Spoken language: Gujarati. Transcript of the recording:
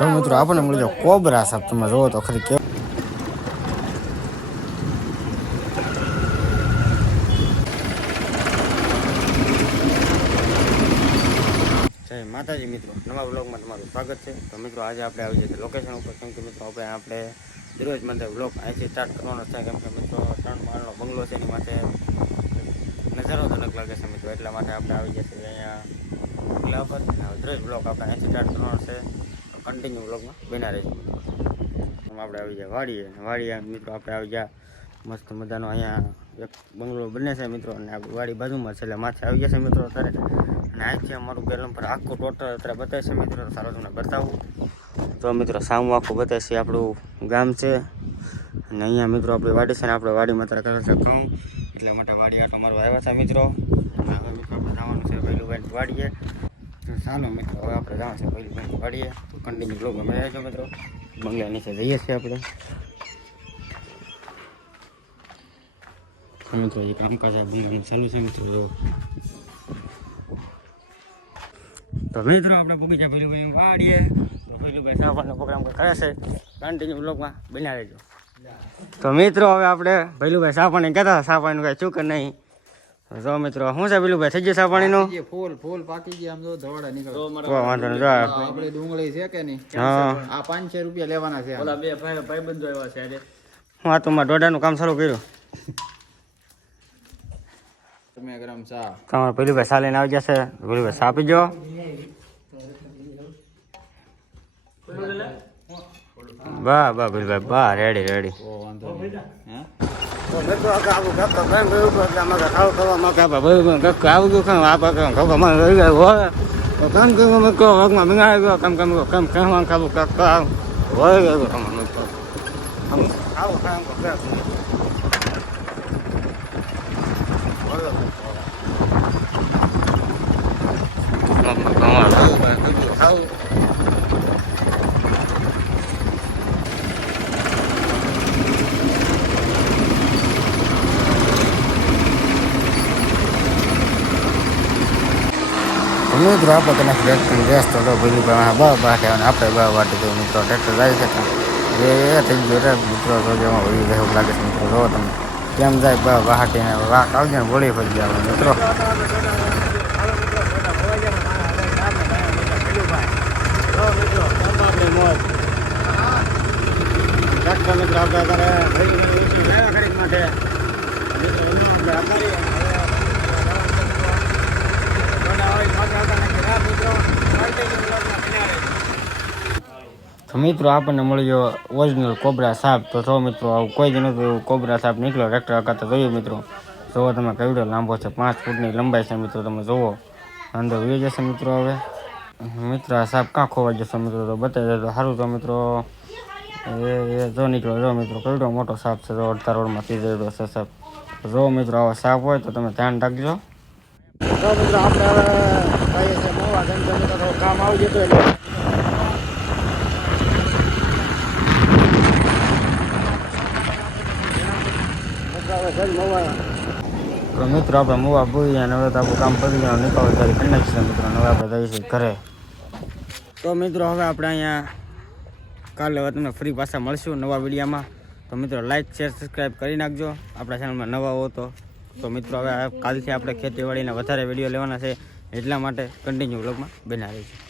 જો મિત્રો આપણને મળી જાવ કોબરા સાપ, તમે જોવો તો ખરી કેવું જય માતાજી મિત્રો, નવા વ્લોગમાં તમારું સ્વાગત છે. તો મિત્રો આજે આપણે આવી જઈએ લોકેશન ઉપર, કેમ કે મિત્રો આપણે દરરોજ માટે વ્લોગ અહીંથી સ્ટાર્ટ કરવાનો છે. કેમ કે મિત્રો 3 માળનો બંગલો છે, એની માટે નજારો અલગ લાગે છે મિત્રો, એટલા માટે આપણે આવી જઈએ અહીંયા બંગલા પર. દરરોજ વ્લોગ આપણે અહીંથી સ્ટાર્ટ કરવાનો છે, કન્ટિન્યુ વ્લોગમાં બના રહીશું મિત્રો. આપણે આવી જાય વાડીએ મિત્રો, આપણે આવી ગયા મસ્ત મજાનો અહીંયા એક બંગલો બને છે મિત્રો, અને આપણી વાડી બાજુમાં છે, એટલે માથે આવી જશે મિત્રો અત્યારે. અને અહીંથી અમારું બેલમ પર આખું ટોટલ અત્યારે બતાવે છે મિત્રો, સારો તમને બતાવું તો મિત્રો સામું આખું બતાવે છે આપણું ગામ છે. અને અહીંયા મિત્રો આપણી વાડી છે, ને આપણે વાડીમાં અત્યારે કરે છે ઘઉં, એટલા માટે વાડી આટો મારવા આવ્યા હતા મિત્રો. હવે મિત્રો આપણે જવાનું છે ભૈલુભાઈ વાડીએ. ચાલો મિત્રો હવે આપણે જવાનું છે ભૈલુભાઈ વાડીએ, તો કન્ટિન્યુ બ્લોગ મળ્યા છે મિત્રો. બંગલા નીચે જઈએ છીએ આપણે મિત્રો, જે કામકાજ બંગલાનું ચાલુ છે મિત્રો. તો મિત્રો આપણે બગીચા ભૈલુભાઈ વાડીએ, તો ભૈલુભાઈ સાફાનો પ્રોગ્રામ કરે છે, કન્ટિન્યુ બ્લોગમાં બન્યા રહેજો. તો મિત્રો હવે આપણે ભૈલુભાઈ સાફાને કહેતા સાફાનું કાંઈ ચૂક નહીં. જો મિત્રો શું છે ભૈલુભાઈ, થઈ ગયું સાફાણીનું? ફૂલ પાકી ગયા, આમ જો ધવાડા નીકળે. વાંધો નહીં, આપણી ડુંગળી છે કે નહીં? હા, આ 500 રૂપિયા લેવાના છે. ઓલા બે ભાઈબંધો આવ્યા છે આજે. હું આ તો મારા દોડાનું કામ શરૂ કર્યું. તમે ગ્રામ ચા તમારે ભૈલુભાઈ સા લઈને આવી જશે. ભૈલુભાઈ સા પીજો. બા ભૈલુભાઈ બા રેડી. ઓ વાંધો નહીં. હે તો મિત્રો આવું કાકા કેમ ગયું એટલે અમારે ખાવ કરવામાં કાપા ભાઈ કાકા આવું ગયું ખાવ આપા કાકા માં રહી ગયો હોય તો કામ કર્યું મેં કહો વર્ગમાં મંગાવી ગયો કામ કહેવાનું ખાવું કાકા હોય ગયો તમારું ખાવું ખામ ખાવું. મિત્રો આપણે કદાચ ટ્રેક્ટર ગેસ તો ભૈલુભાઈ બાટે અને આપણે બાટે તો મિત્રો ટ્રેક્ટર જાય છે એ થઈ ગયો રે મિત્રો. જોજોમાં ભરી જાય એવું લાગે છે મિત્રો. જો તમે કેમ જાય બહાટીને વાક આવજે ને ગોળી ફરી જાય મિત્રો. ટ્રેક્ટર મિત્રો આપણે અત્યારે માટે તો મિત્રો આપણને મળ્યો ઓરિજિનલ કોબરા સાપ. તો જો મિત્રો આવું કોઈ જ નહોતું એવું કોબરા સાપ નીકળ્યો ટ્રેક્ટર અકાતા જોયું મિત્રો. જોવો તમે કેવડો લાંબો છે, 5 ફૂટની લંબાઈ છે મિત્રો. તમે જોવો અંદર વી જશે મિત્રો. હવે મિત્રો આ સાપ ક્યાં ખોવાઈ જશે મિત્રો, તો બતાવી દે તો સારું. તો મિત્રો એ જો નીકળ્યો, જો મિત્રો કેવડો મોટો સાપ છે. જો અડધા રોડમાં સીધો છે સાપ. જો મિત્રો આવો સાપ હોય તો તમે ધ્યાન રાખજો. તો મિત્રો આપણે હવે કહીએ છીએ મોવા, કેમ કે મિત્રો કામ આવી જતું એટલે તો મિત્રો આપણે મોવા બોલી અને હવે તો આપણું કામ પડી ગયું, નીકળવું ત્યારે કનેક્શન મિત્રો. હવે આપણે જઈશું ઘરે. તો મિત્રો હવે આપણે અહીંયા કાલે હવે તમને ફ્રી પાછા મળશું નવા વિડીયોમાં. તો મિત્રો લાઈક શેર સબસ્ક્રાઈબ કરી નાખજો આપણા ચેનલમાં નવા હો તો. તો મિત્રો હવે કાલથી આપણે ખેતીવાડીના વધારે વિડીયો લેવાના છે, એટલા માટે કન્ટિન્યુ વ્લોગમાં બના રહીશું.